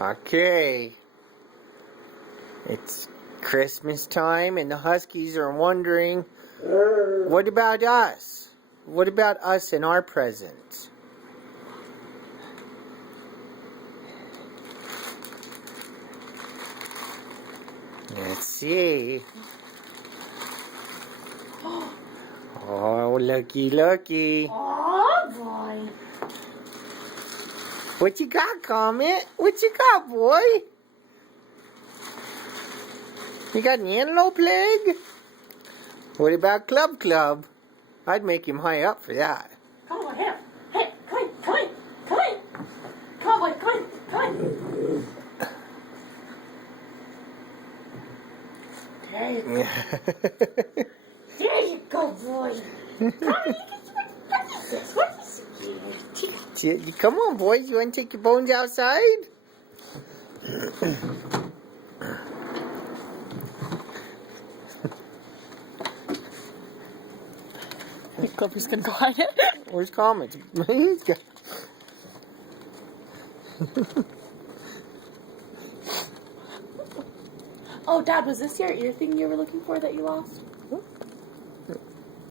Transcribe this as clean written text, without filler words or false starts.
Okay. It's Christmas time and the Huskies are wondering, what about us? What about us and our presents? Let's see. Oh, looky. Oh, boy. What you got, Comet? What you got, boy? You got an antelope leg? What about Club? I'd make him high up for that. Come on, here. Hey, come on. Come on. There you go. There you go, boy. Come on, what is this? What is this? Come on, boys. You want to take your bones outside? I think Clipper's gonna go hide it. Where's Comet? He's got... Oh, Dad, was this your ear thing you were looking for that you lost?